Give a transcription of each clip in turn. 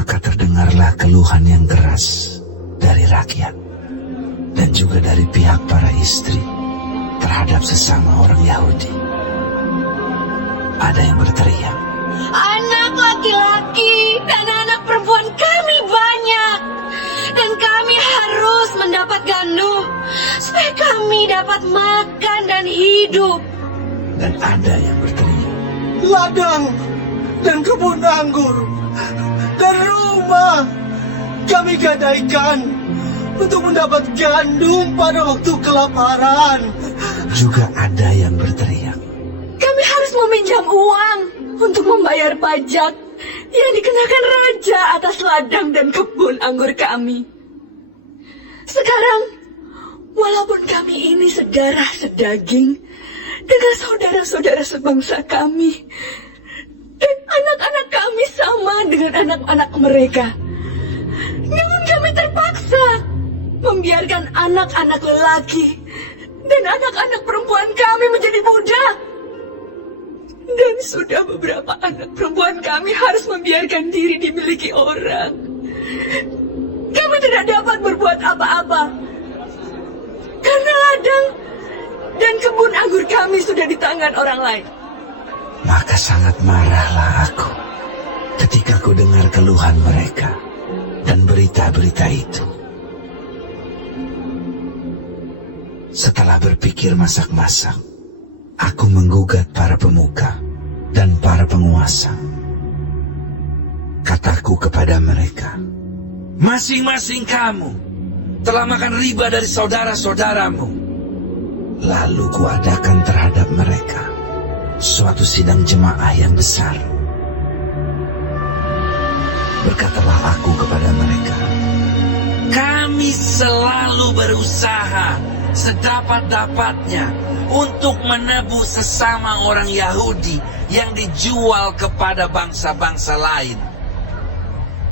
Maka terdengarlah keluhan yang keras dari rakyat dan juga dari pihak para istri terhadap sesama orang Yahudi. Ada yang berteriak, Anak laki-laki dan anak perempuan kami banyak, dan kami harus mendapat gandum supaya kami dapat makan dan hidup. dan ada yang berteriak, ladang dan kebun anggur dan rumah kami gadaikan untuk mendapat gandum pada waktu kelaparan. juga ada yang berteriak, Kami harus meminjam uang untuk membayar pajak yang dikenakan raja atas ladang dan kebun anggur kami. Sekarang, walaupun kami ini sedarah sedaging dengan saudara-saudara sebangsa kami, dan anak-anak kami sama dengan anak-anak mereka, namun kami terpaksa membiarkan anak-anak lelaki dan anak-anak perempuan kami menjadi budak. Dan sudah beberapa anak perempuan kami harus membiarkan diri dimiliki orang. Kami tidak dapat berbuat apa-apa, karena ladang dan kebun anggur kami sudah di tangan orang lain. Maka sangat marahlah aku ketika ku dengar keluhan mereka dan berita-berita itu. Setelah berpikir masak-masak, aku menggugat para pemuka dan para penguasa. Kataku kepada mereka, masing-masing kamu telah makan riba dari saudara-saudaramu. Lalu kuadakan terhadap mereka suatu sidang jemaah yang besar. Berkatalah aku kepada mereka, kami selalu berusaha sedapat-dapatnya untuk menebus sesama orang Yahudi yang dijual kepada bangsa-bangsa lain.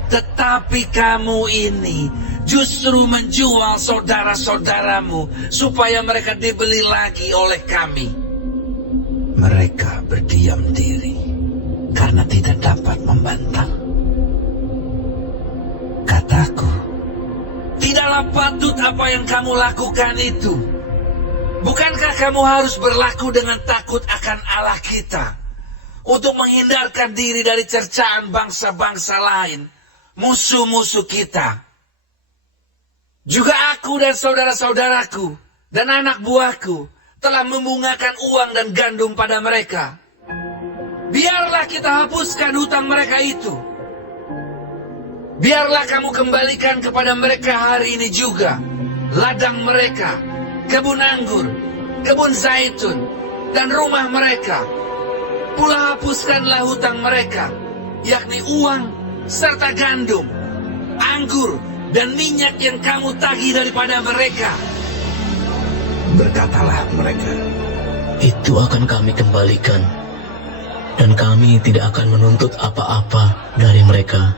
Tetapi kamu ini justru menjual saudara-saudaramu supaya mereka dibeli lagi oleh kami. Mereka berdiam diri karena tidak dapat membantah. Kataku, tidaklah patut apa yang kamu lakukan itu. Bukankah kamu harus berlaku dengan takut akan Allah kita untuk menghindarkan diri dari cercaan bangsa-bangsa lain, musuh-musuh kita? Juga aku dan saudara-saudaraku dan anak buahku telah membungakan uang dan gandum pada mereka. Biarlah kita hapuskan hutang mereka itu. Biarlah kamu kembalikan kepada mereka hari ini juga ladang mereka, kebun anggur, kebun zaitun, dan rumah mereka. Pula hapuskanlah hutang mereka, yakni uang serta gandum, anggur, dan minyak yang kamu tagih daripada mereka. Berkatalah mereka, Itu akan kami kembalikan, dan kami tidak akan menuntut apa-apa dari mereka.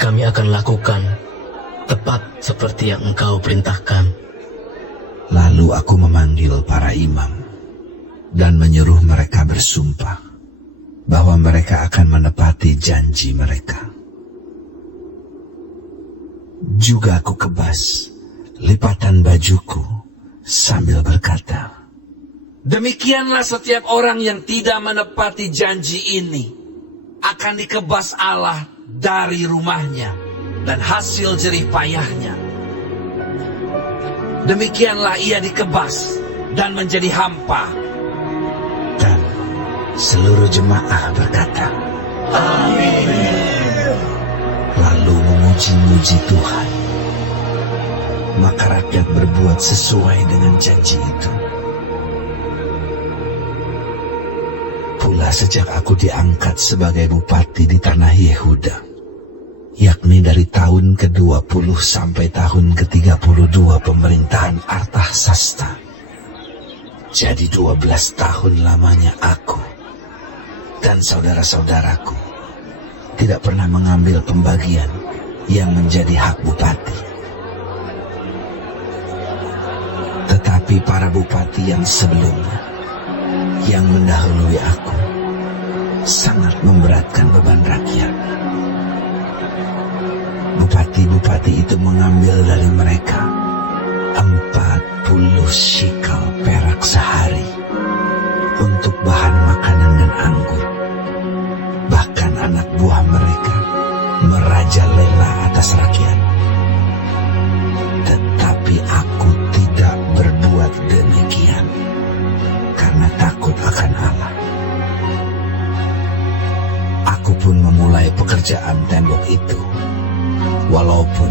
Kami akan lakukan tepat seperti yang engkau perintahkan. lalu aku memanggil para imam dan menyuruh mereka bersumpah bahwa mereka akan menepati janji mereka. Juga aku kebas lipatan bajuku sambil berkata, demikianlah setiap orang yang tidak menepati janji ini akan dikebas Allah dari rumahnya dan hasil jerih payahnya. Demikianlah ia dikebas dan menjadi hampa. Dan seluruh jemaah berkata, amin. Lalu memuji-muji Tuhan. Maka rakyat berbuat sesuai dengan janji itu. Pula sejak aku diangkat sebagai bupati di tanah Yehuda, yakni dari tahun ke-20 sampai tahun ke-32 pemerintahan Artahsasta, jadi 12 tahun lamanya aku dan saudara-saudaraku tidak pernah mengambil pembagian yang menjadi hak bupati. Tetapi para bupati yang sebelumnya, yang mendahului aku, sangat memberatkan beban rakyat. Bupati-bupati itu mengambil dari mereka 40 shikal perak sehari untuk bahan makanan dan anggur. Bahkan anak buah mereka merajalela atas rakyat. Tetapi aku tidak berbuat demikian karena takut akan Allah. Aku pun memulai pekerjaan tembok itu, walaupun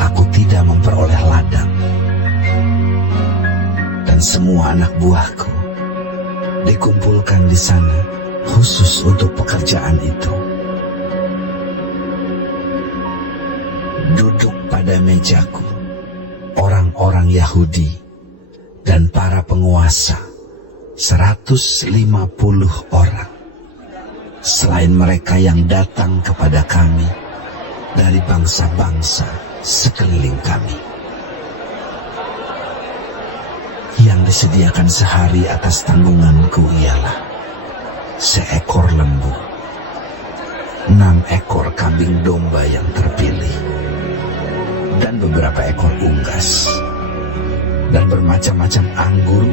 aku tidak memperoleh ladang. Dan semua anak buahku dikumpulkan di sana khusus untuk pekerjaan itu. Duduk pada mejaku orang-orang Yahudi dan para penguasa, 150 orang. Selain mereka yang datang kepada kami dari bangsa-bangsa sekeliling kami. Yang disediakan sehari atas tanggunganku ialah seekor lembu, 6 ekor kambing domba yang terpilih, dan beberapa ekor unggas, dan bermacam-macam anggur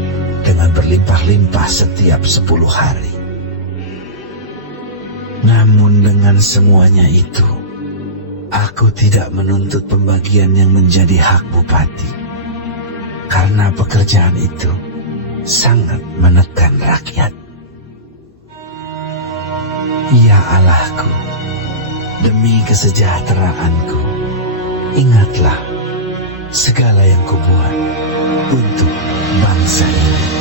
dengan berlimpah-limpah setiap 10 hari. Namun dengan semuanya itu, aku tidak menuntut pembagian yang menjadi hak bupati, karena pekerjaan itu sangat menekan rakyat. Ya Allahku, demi kesejahteraanku, ingatlah segala yang kubuat untuk bangsa ini.